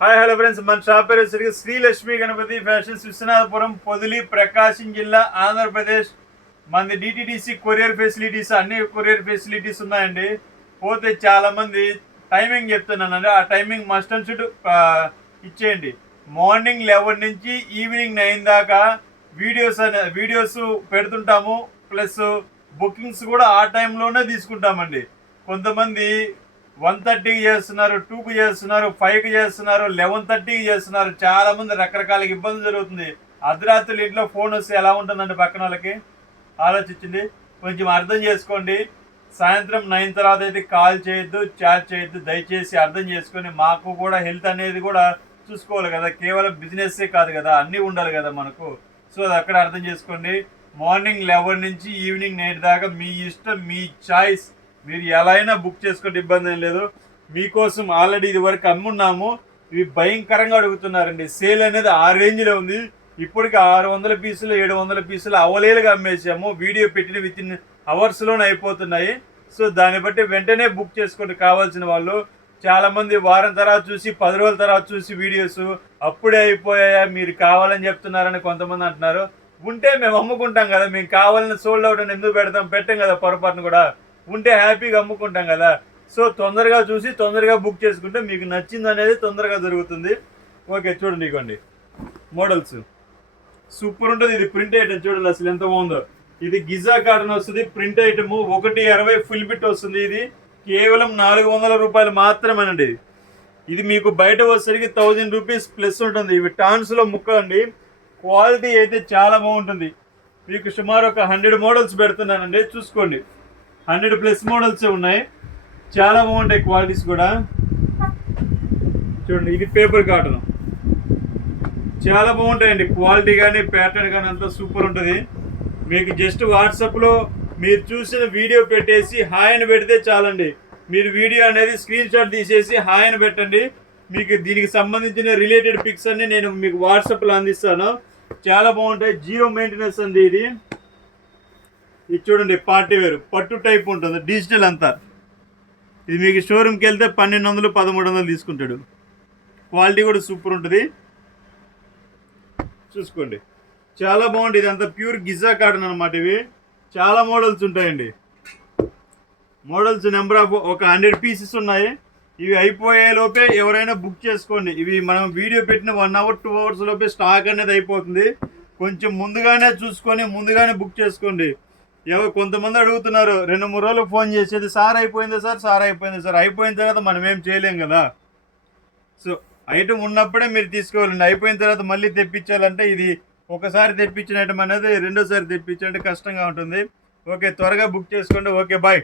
Hi hello friends, మన shop పేరు వచ్చేసరికి శ్రీలక్ష్మి గణపతి ఫ్యాషన్స్, విశ్వనాథపురం, పొదిలి, ప్రకాశం జిల్లా, ఆంధ్రప్రదేశ్. మనది డిటిడిసి కొరియర్ ఫెసిలిటీస్, అన్ని కొరియర్ ఫెసిలిటీస్ ఉన్నాయండి. పోతే చాలా మంది టైమింగ్ చెప్తున్నానండి, ఆ టైమింగ్ మస్ట్ అండ్ షుడ్ ఇచ్చేయండి. మార్నింగ్ 11 నుంచి ఈవినింగ్ 9 దాకా వీడియోస్ పెడుతుంటాము. ప్లస్ బుకింగ్స్ కూడా ఆ టైంలోనే తీసుకుంటామండి. కొంతమంది 1:30కి చేస్తున్నారు, 2కి చేస్తున్నారు, 5కి చేస్తున్నారు, 11:30కి చేస్తున్నారు. చాలా మంది రకరకాల ఇబ్బంది జరుగుతుంది. అర్ధరాత్రులు ఇంట్లో ఫోన్ వస్తే ఎలా ఉంటుందండి పక్కన వాళ్ళకి? ఆలోచించండి, కొంచెం అర్థం చేసుకోండి. సాయంత్రం 9 తర్వాత అయితే కాల్ చేయొద్దు, చాట్ చేయొద్దు. దయచేసి అర్థం చేసుకొని, మాకు కూడా హెల్త్ అనేది కూడా చూసుకోవాలి కదా, కేవలం బిజినెస్సే కాదు కదా, అన్నీ ఉండాలి కదా మనకు. సో అది అక్కడ అర్థం చేసుకోండి. మార్నింగ్ 11 నుంచి ఈవినింగ్ 9 దాకా మీ ఇష్టం, మీ చాయిస్. మీరు ఎలా అయినా బుక్ చేసుకుంటే ఇబ్బంది ఏం లేదు. మీకోసం ఆల్రెడీ ఇది వరకు అమ్మున్నాము. ఇవి భయంకరంగా అడుగుతున్నారండి. సేల్ అనేది ఆ రేంజ్లో ఉంది. ఇప్పటికి 600 పీసులు 700 పీసులు అవలేలుగా అమ్మేసాము. వీడియో పెట్టిన విత్ ఇన్ అవర్స్లోనే అయిపోతున్నాయి. సో దాన్ని బట్టి వెంటనే బుక్ చేసుకోండి కావాల్సిన వాళ్ళు. చాలామంది వారం తర్వాత చూసి 10 రోజుల తర్వాత చూసి వీడియోస్ అప్పుడే అయిపోయాయా, మీరు కావాలని చెప్తున్నారని కొంతమంది అంటున్నారు. ఉంటే మేము అమ్ముకుంటాం కదా, మేము కావాలని సోల్డ్ అవుట్ అని ఎందుకు పెట్టాం కదా, పొరపాటును కూడా. ఉంటే హ్యాపీగా అమ్ముకుంటాం కదా. సో తొందరగా చూసి తొందరగా బుక్ చేసుకుంటే మీకు నచ్చింది అనేది తొందరగా జరుగుతుంది. ఓకే, చూడండి, ఇవ్వండి మోడల్స్ సూపర్ ఉంటుంది. ఇది ప్రింట్ ఐటమ్ చూడండి అసలు ఎంత బాగుందో. ఇది గిజా కాటన్ వస్తుంది, ప్రింట్ ఐటమ్ 1.60 ఫుల్ బిట్ వస్తుంది. ఇది కేవలం 400 రూపాయలు మాత్రమేనండి. ఇది మీకు బయట వచ్చేసరికి 1000 రూపీస్ ప్లస్ ఉంటుంది. ఇవి టాన్స్లో ముక్క అండి. క్వాలిటీ అయితే చాలా బాగుంటుంది. మీకు సుమారు ఒక 100 మోడల్స్ పెడుతున్నానండి, చూసుకోండి. 100+ మోడల్స్ ఉన్నాయి, చాలా బాగుంటాయి క్వాలిటీస్ కూడా. చూడండి, ఇది పేపర్ కాటన్, చాలా బాగుంటాయండి. క్వాలిటీ కానీ ప్యాటర్న్ కానీ అంతా సూపర్ ఉంటుంది. మీకు జస్ట్ వాట్సాప్లో మీరు చూసిన వీడియో పెట్టేసి హాయ్ అని పెడితే చాలండి. మీరు వీడియో అనేది స్క్రీన్ షాట్ తీసేసి హాయ్ అని పెట్టండి. మీకు దీనికి సంబంధించిన రిలేటెడ్ పిక్స్ అన్ని నేను మీకు వాట్సాప్లో అందిస్తాను. చాలా బాగుంటాయి. 0 మెయింటెనెన్స్ అండి ఇది. ఇది చూడండి, పార్టీ వేరు పట్టు టైప్ ఉంటుంది, డిజిటల్ అంతా. ఇది మీకు షోరూమ్కి వెళ్తే 1200 1300 తీసుకుంటాడు. క్వాలిటీ కూడా సూపర్ ఉంటుంది, చూసుకోండి. చాలా బాగుంటుంది. ఇదంతా ప్యూర్ గిజా కాటన్ అనమాట. ఇవి చాలా మోడల్స్ ఉంటాయండి. మోడల్స్ నెంబర్ ఆఫ్ ఒక 100 పీసెస్ ఉన్నాయి. ఇవి అయిపోయే లోపే ఎవరైనా బుక్ చేసుకోండి. ఇవి మనం వీడియో పెట్టిన 1 అవర్ 2 అవర్స్ లోపే స్టాక్ అనేది అయిపోతుంది. కొంచెం ముందుగానే చూసుకొని ముందుగానే బుక్ చేసుకోండి. కొంతమంది అడుగుతున్నారు, 2-3 రోజులు ఫోన్ చేసేది, సార్ అయిపోయింది సార్ అయిపోయింది సార్. అయిపోయిన తర్వాత మనం ఏం చేయలేం కదా. సో ఐటమ్ ఉన్నప్పుడే మీరు తీసుకోవాలండి. అయిపోయిన తర్వాత మళ్ళీ తెప్పించాలంటే ఇది ఒకసారి తెప్పించిన ఐటమ్ అనేది రెండోసారి తెప్పించాలంటే కష్టంగా ఉంటుంది. ఓకే, త్వరగా బుక్ చేసుకోండి. Okay, bye.